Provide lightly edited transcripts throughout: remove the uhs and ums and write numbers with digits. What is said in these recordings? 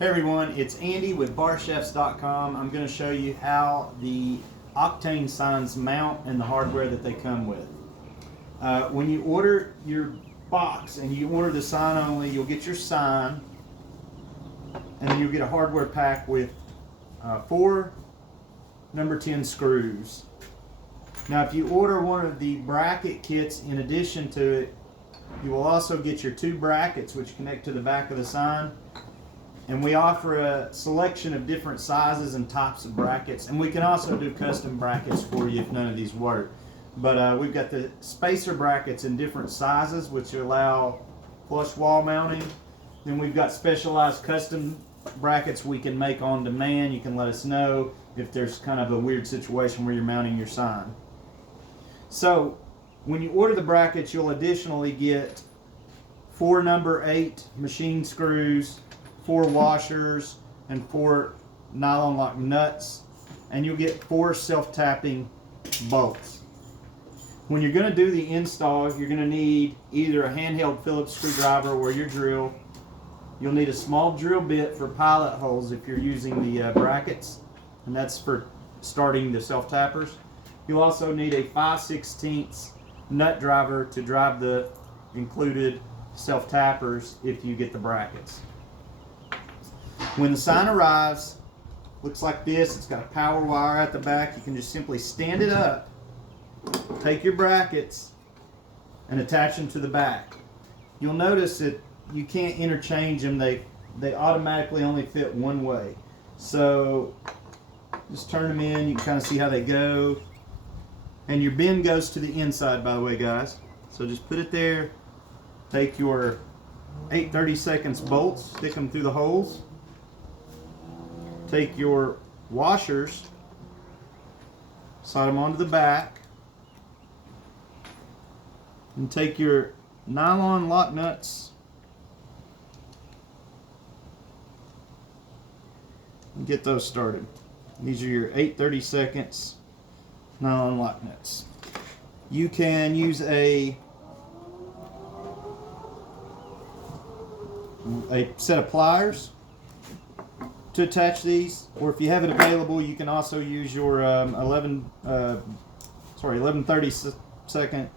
Hey everyone, it's Andy with barchefs.com. I'm going to show you how the octane signs mount and the hardware that they come with. When you order your box and you order the sign only, you'll get your sign and then you'll get a hardware pack with 4 number 10 screws. Now if you order one of the bracket kits in addition to it, you will also get your 2 brackets which connect to the back of the sign. And we offer a selection of different sizes and types of brackets, and we can also do custom brackets for you if none of these work. But we've got the spacer brackets in different sizes which allow flush wall mounting. Then we've got specialized custom brackets we can make on demand. You can let us know if there's kind of a weird situation where you're mounting your sign. So when you order the brackets, you'll additionally get 4 number 8 machine screws, 4 washers, and 4 nylon lock nuts, and you'll get 4 self-tapping bolts. When you're going to do the install, you're going to need either a handheld Phillips screwdriver or your drill. You'll need a small drill bit for pilot holes if you're using the brackets, and that's for starting the self-tappers. You'll also need a 5/16 nut driver to drive the included self-tappers if you get the brackets. When the sign arrives, looks like this. It's got a power wire at the back. You can just simply stand it up, take your brackets, and attach them to the back. You'll notice that you can't interchange them. They automatically only fit one way. So just turn them in. You can kind of see how they go. And your bin goes to the inside, by the way, guys. So just put it there. Take your 8/32 bolts, stick them through the holes. Take your washers, slide them onto the back, and take your nylon lock nuts and get those started. These are your 8/32 nylon lock nuts. You can use a set of pliers to attach these, or if you have it available, you can also use your 11/32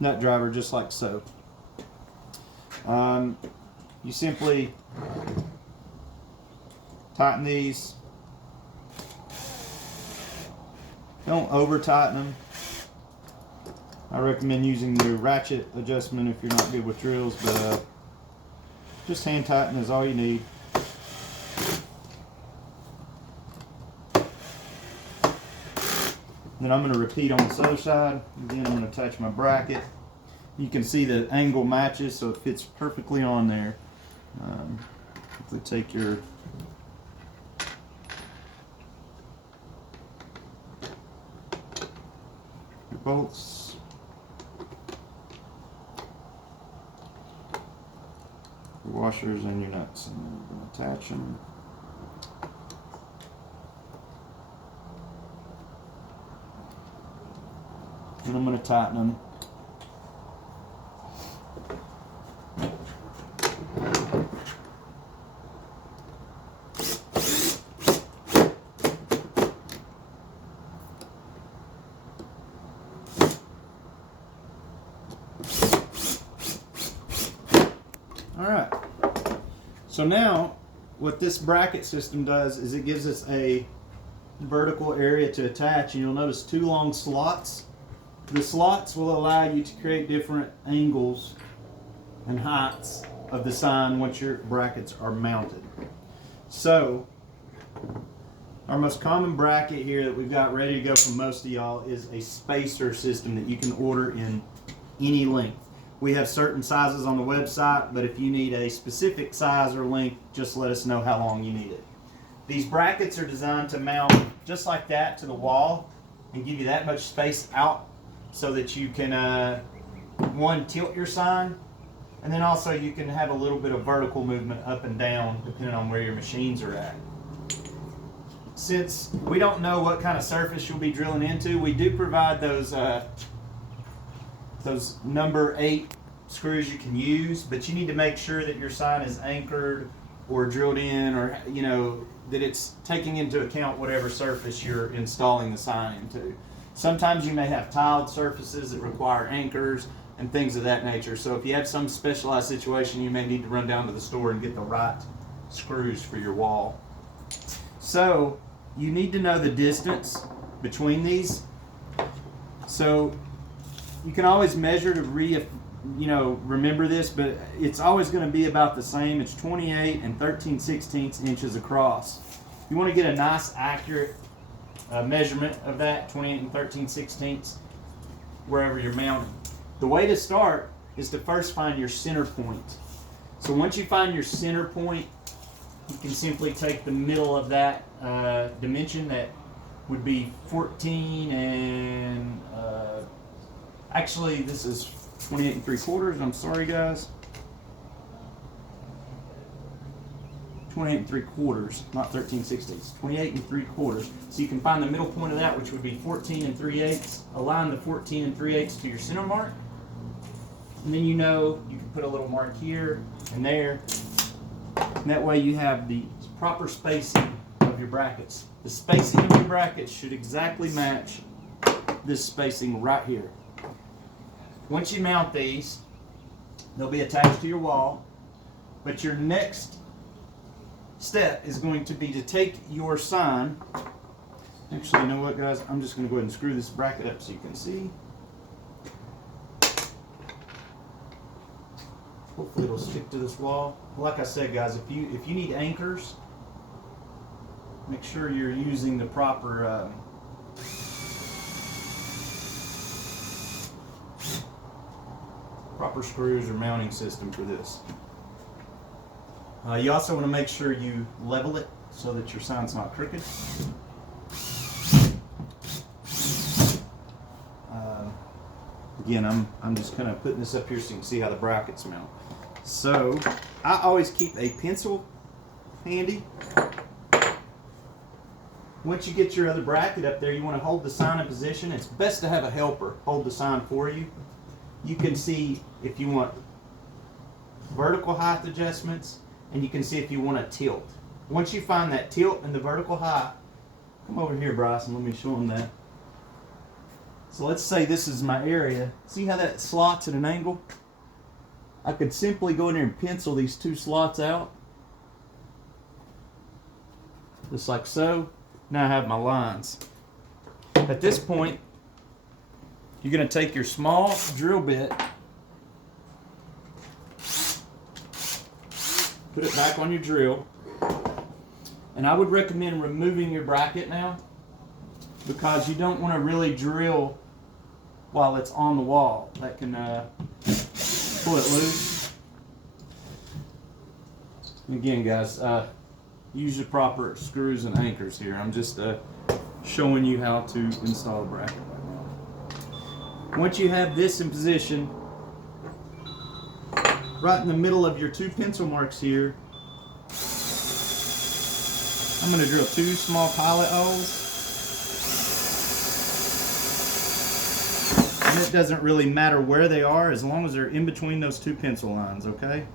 nut driver, just like so. You simply tighten these. Don't over tighten them. I recommend using the ratchet adjustment if you're not good with drills, but just hand tighten is all you need. Then I'm going to repeat on this other side. Again, I'm going to attach my bracket. You can see the angle matches, so it fits perfectly on there. Simply take your bolts, your washers, and your nuts, and then we're going to attach them. And I'm going to tighten them. Alright, so now what this bracket system does is it gives us a vertical area to attach, and you'll notice 2 long slots. The slots will allow you to create different angles and heights of the sign once your brackets are mounted. So our most common bracket here that we've got ready to go for most of y'all is a spacer system that you can order in any length. We have certain sizes on the website, but if you need a specific size or length, just let us know how long you need it. These brackets are designed to mount just like that to the wall and give you that much space out so that you can, one, tilt your sign, and then also you can have a little bit of vertical movement up and down depending on where your machines are at. Since we don't know what kind of surface you'll be drilling into, we do provide those number 8 screws you can use, but you need to make sure that your sign is anchored or drilled in, or that it's taking into account whatever surface you're installing the sign into. Sometimes you may have tiled surfaces that require anchors and things of that nature. So if you have some specialized situation, you may need to run down to the store and get the right screws for your wall. So you need to know the distance between these. So you can always measure to remember this, but it's always going to be about the same. It's 28 and 13/16 inches across. You want to get a nice accurate measurement of that, 28 and 13/16, wherever you're mounting. The way to start is to first find your center point. So once you find your center point, you can simply take the middle of that dimension. That would be 14 and actually this is 28 3/4. I'm sorry guys. 28 3/4, not 13/16. 28 3/4. So you can find the middle point of that, which would be 14 3/8. Align the 14 3/8 to your center mark. And then you can put a little mark here and there. And that way you have the proper spacing of your brackets. The spacing of your brackets should exactly match this spacing right here. Once you mount these, they'll be attached to your wall. But your next step is going to be to take your sign. Actually, you know what, guys? I'm just going to go ahead and screw this bracket up so you can see. Hopefully it'll stick to this wall. Like I said, guys, if you need anchors, make sure you're using the proper screws or mounting system for this. You also want to make sure you level it so that your sign's not crooked. Again, I'm just kind of putting this up here so you can see how the brackets mount. So I always keep a pencil handy. Once you get your other bracket up there, you want to hold the sign in position. It's best to have a helper hold the sign for you. You can see if you want vertical height adjustments, and you can see if you want a tilt. Once you find that tilt and the vertical height, come over here, Bryce, and let me show them that. So let's say this is my area. See how that slots at an angle? I could simply go in there and pencil these two slots out. Just like so. Now I have my lines. At this point, you're going to take your small drill bit, put it back on your drill, and I would recommend removing your bracket now, because you don't want to really drill while it's on the wall. That can pull it loose. And again, guys, use the proper screws and anchors here. I'm just showing you how to install a bracket. Once you have this in position, right in the middle of your two pencil marks here, I'm going to drill two small pilot holes. And it doesn't really matter where they are as long as they're in between those two pencil lines, okay?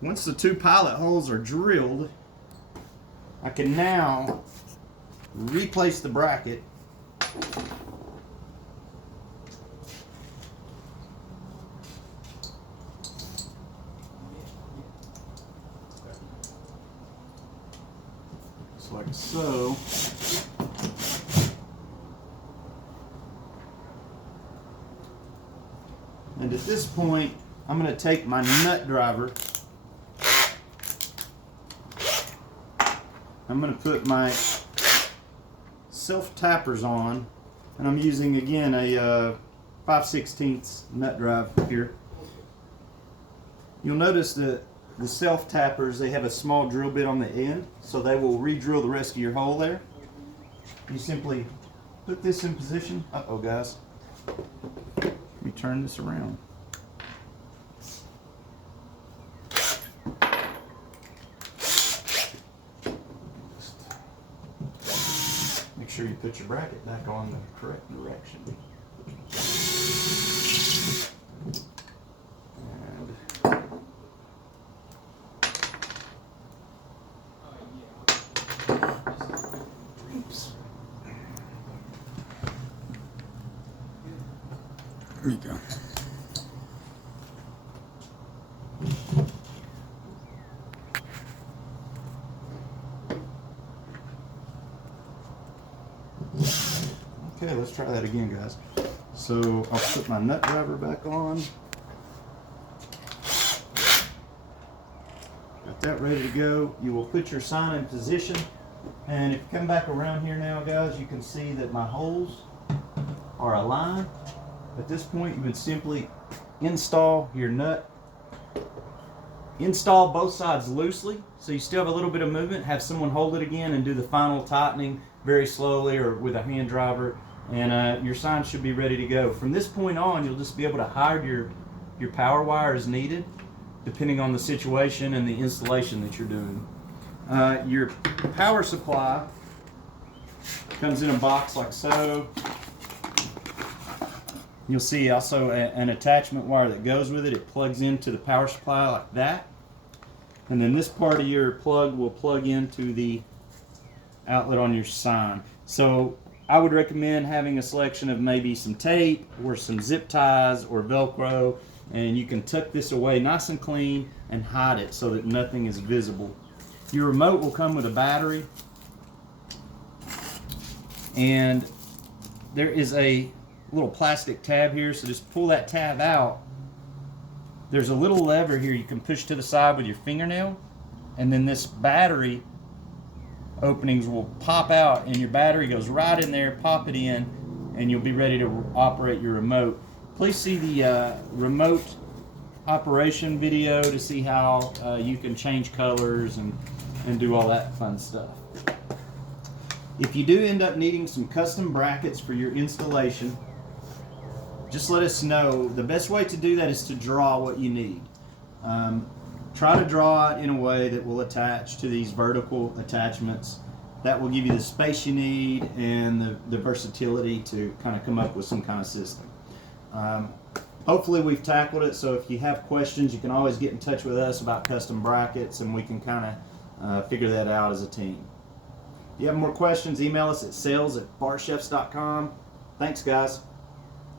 Once the two pilot holes are drilled, I can now replace the bracket . Just like so. And at this point, I'm going to take my nut driver. I'm going to put my self tappers on, and I'm using again a 5/16 nut drive here. You'll notice that the self tappers, they have a small drill bit on the end, so they will re-drill the rest of your hole there. You simply put this in position. Uh-oh, guys. Let me turn this around. Make sure you put your bracket back on the correct direction. Oops. There you go. Okay, let's try that again, guys. So I'll put my nut driver back on. Got that ready to go. You will put your sign in position. And if you come back around here now, guys, you can see that my holes are aligned. At this point, you would simply install your nut. Install both sides loosely, so you still have a little bit of movement. Have someone hold it again and do the final tightening very slowly or with a hand driver, and your sign should be ready to go. From this point on, you'll just be able to hide your power wire as needed, depending on the situation and the installation that you're doing. Your power supply comes in a box like so. You'll see also an attachment wire that goes with it. It plugs into the power supply like that. And then this part of your plug will plug into the outlet on your sign. So I would recommend having a selection of maybe some tape or some zip ties or Velcro, and you can tuck this away nice and clean and hide it so that nothing is visible. Your remote will come with a battery, and there is a little plastic tab here, so just pull that tab out. There's a little lever here you can push to the side with your fingernail, and then this battery openings will pop out and your battery goes right in there. Pop it in and you'll be ready to operate your remote. Please see the remote operation video to see how you can change colors and do all that fun stuff. If you do end up needing some custom brackets for your installation, just let us know. The best way to do that is to draw what you need. Try to draw it in a way that will attach to these vertical attachments. That will give you the space you need and the versatility to kind of come up with some kind of system. Hopefully we've tackled it, so if you have questions, you can always get in touch with us about custom brackets and we can kind of figure that out as a team. If you have more questions, email us at sales@barchefs.com. Thanks, guys.